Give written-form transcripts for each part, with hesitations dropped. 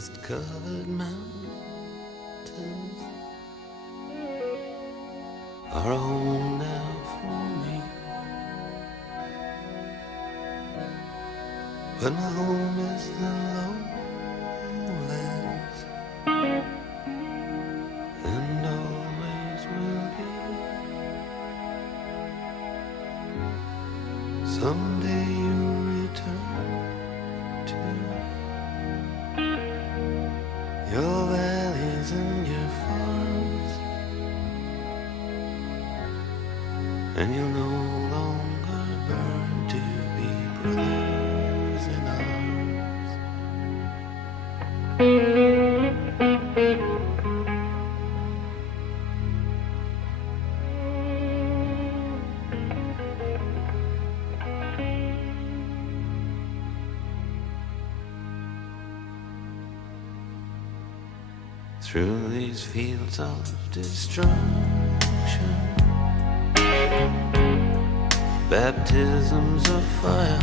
mist-covered mountains are a home now for me. But my home is the lowlands, and always will be. Someday you'll return to your valleys and your farms, and you'll no longer burn to be brothers in arms. Through these fields of destruction, baptisms of fire,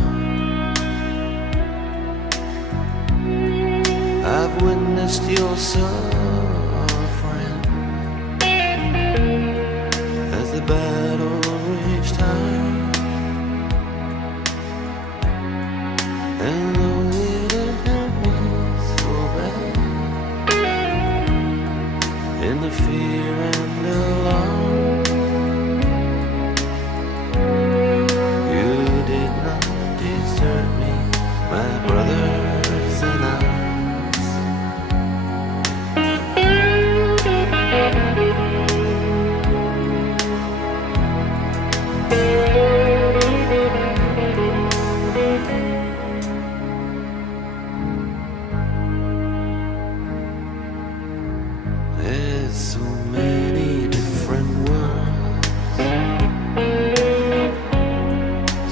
I've witnessed your suffering as the battle raged high. And though it hurt me so bad, in the fear and alarm, you did not desert me, my brothers in arms. There's so many different worlds,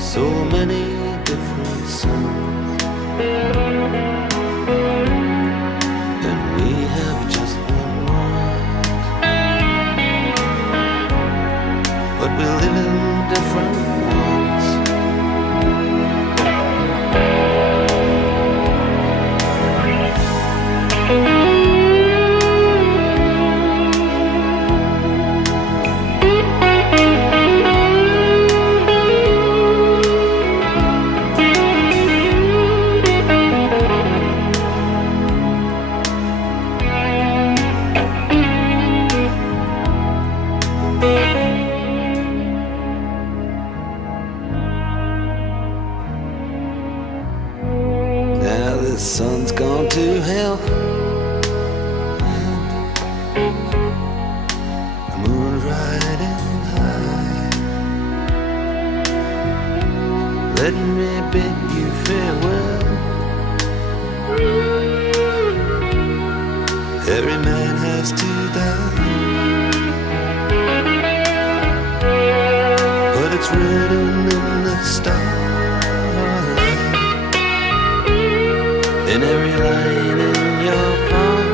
so many different suns, and we have just one world, but we live in different ones. Now the sun's gone to hell, the moon's riding high. Let me bid you farewell. Every man has to die, but it's written in the starlight, in every line in your palm.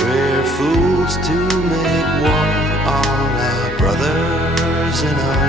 We're fools to make war on our brothers in arms.